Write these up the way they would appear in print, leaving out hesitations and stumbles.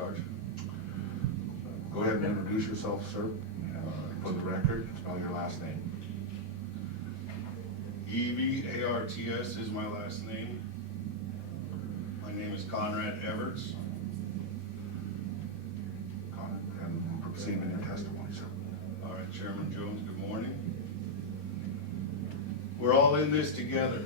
charge. Go ahead and introduce yourself, sir. For the record, spell your last name. E-V-A-R-T-S is my last name. My name is Conrad Everts. And proceed in your testimony, sir. All right, Chairman Jones, good morning. We're all in this together.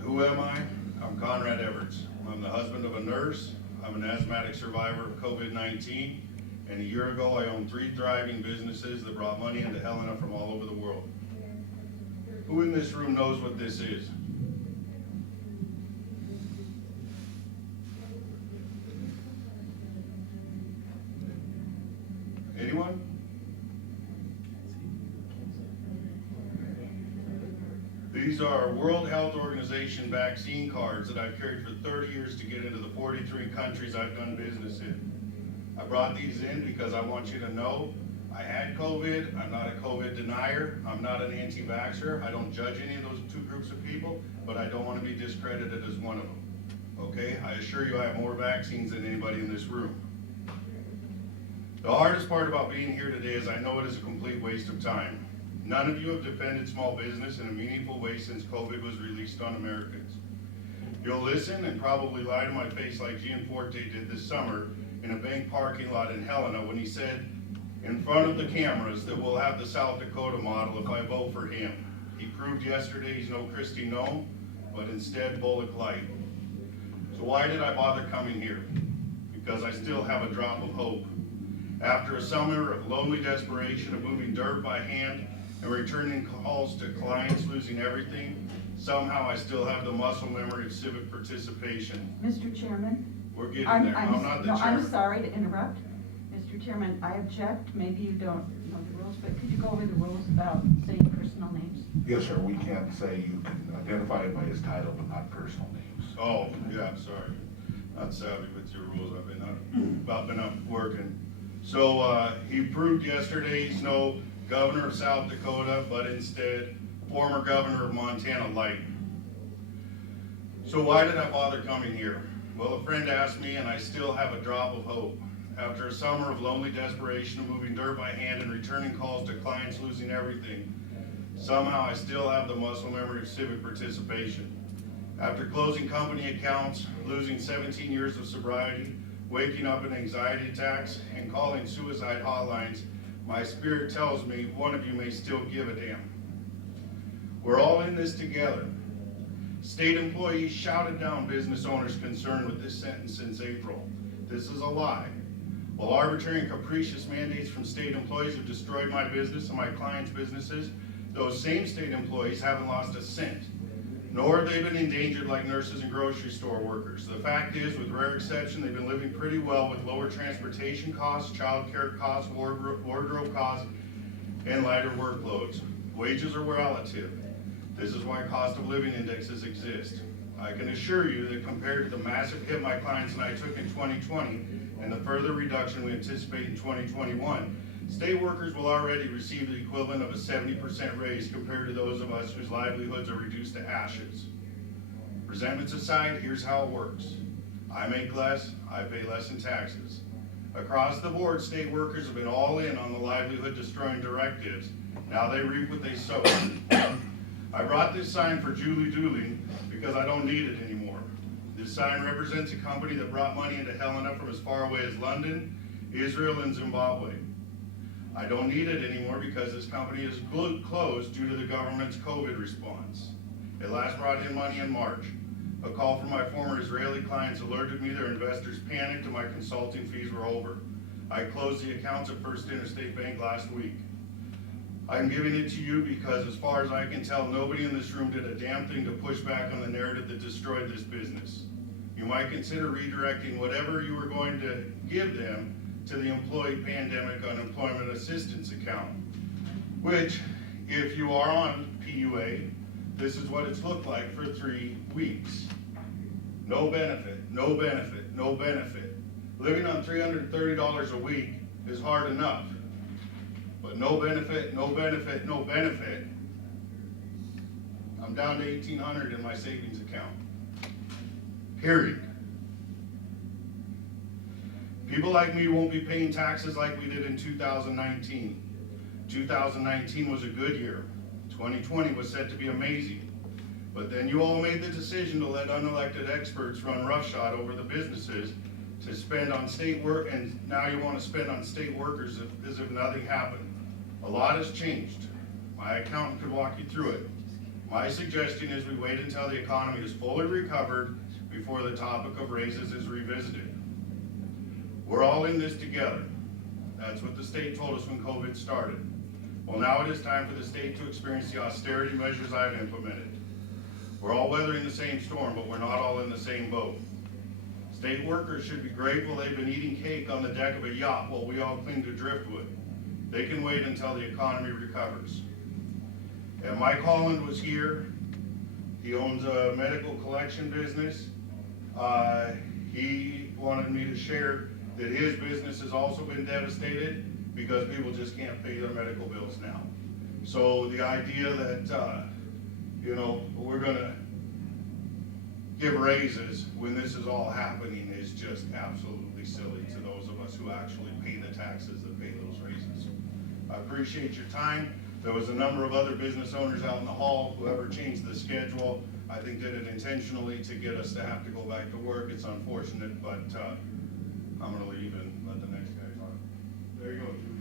Who am I? I'm Conrad Everts. I'm the husband of a nurse. I'm an asthmatic survivor of COVID-19. And a year ago, I owned 3 thriving businesses that brought money into Helena from all over the world. Who in this room knows what this is? Anyone? These are World Health Organization vaccine cards that I've carried for 30 years to get into the 43 countries I've done business in. I brought these in because I want you to know I had COVID. I'm not a COVID denier. I'm not an anti-vaxxer. I don't judge any of those 2 groups of people, but I don't want to be discredited as one of them. Okay? I assure you I have more vaccines than anybody in this room. The hardest part about being here today is I know it is a complete waste of time. None of you have defended small business in a meaningful way since COVID was released on Americans. You'll listen and probably lie to my face like Gianforte did this summer in a bank parking lot in Helena when he said in front of the cameras that we'll have the South Dakota model if I vote for him. He proved yesterday he's no Christy Nome, but instead Bullock Light. So why did I bother coming here? Because I still have a drop of hope. After a summer of lonely desperation of moving dirt by hand and returning calls to clients losing everything, somehow I still have the muscle memory of civic participation. Mr. Chairman? We're getting there. I'm not the chairman. I'm sorry to interrupt. Mr. Chairman, I object. Maybe you don't know the rules, but could you go over the rules about saying personal names? Yes, sir. We can't say you can identify it by his title, but not personal names. Oh, yeah, sorry. Not savvy with your rules. I've been up working. So he proved yesterday he's no governor of South Dakota, but instead former governor of Montana Light. So why did I bother coming here? Well, a friend asked me, and I still have a drop of hope. After a summer of lonely desperation of moving dirt by hand and returning calls to clients losing everything, somehow I still have the muscle memory of civic participation. After closing company accounts, losing 17 years of sobriety, waking up in anxiety attacks, and calling suicide hotlines, my spirit tells me one of you may still give a damn. We're all in this together. State employees shouted down business owners concerned with this sentence since April. This is a lie. While arbitrary and capricious mandates from state employees have destroyed my business and my clients' businesses, those same state employees haven't lost a cent, nor have they been endangered like nurses and grocery store workers. The fact is, with rare exception, they've been living pretty well with lower transportation costs, child care costs, wardrobe costs, and lighter workloads. Wages are relative. This is why cost of living indexes exist. I can assure you that compared to the massive hit my clients and I took in 2020 and the further reduction we anticipate in 2021, state workers will already receive the equivalent of a 70% raise compared to those of us whose livelihoods are reduced to ashes. Resentments aside, here's how it works. I make less, I pay less in taxes. Across the board, state workers have been all in on the livelihood destroying directives. Now they reap what they sow. I brought this sign for Julie Dooley because I don't need it anymore. This sign represents a company that brought money into Helena from as far away as London, Israel, and Zimbabwe. I don't need it anymore because this company is closed due to the government's COVID response. It last brought in money in March. A call from my former Israeli clients alerted me their investors panicked and my consulting fees were over. I closed the accounts at First Interstate Bank last week. I'm giving it to you because, as far as I can tell, nobody in this room did a damn thing to push back on the narrative that destroyed this business. You might consider redirecting whatever you were going to give them to the employee pandemic unemployment assistance account, which, if you are on PUA, this is what it's looked like for 3 weeks. No benefit, no benefit, no benefit. Living on $330 a week is hard enough. But no benefit, no benefit, no benefit. I'm down to $1,800 in my savings account. Period. People like me won't be paying taxes like we did in 2019. 2019 was a good year. 2020 was set to be amazing. But then you all made the decision to let unelected experts run roughshod over the businesses to spend on state work, and now you want to spend on state workers as if nothing happened. A lot has changed. My accountant could walk you through it. My suggestion is we wait until the economy is fully recovered before the topic of raises is revisited. We're all in this together. That's what the state told us when COVID started. Well, now it is time for the state to experience the austerity measures I've implemented. We're all weathering the same storm, but we're not all in the same boat. State workers should be grateful they've been eating cake on the deck of a yacht while we all cling to driftwood. They can wait until the economy recovers. And Mike Holland was here. He owns a medical collection business. He wanted me to share that his business has also been devastated because people just can't pay their medical bills now. So the idea that, we're gonna give raises when this is all happening is just absolutely silly to those of us who actually pay the taxes that pay those raises. I appreciate your time. There was a number of other business owners out in the hall. Whoever changed the schedule, I think did it intentionally to get us to have to go back to work. It's unfortunate, but I'm gonna leave and let the next guy talk. There you go, Julie.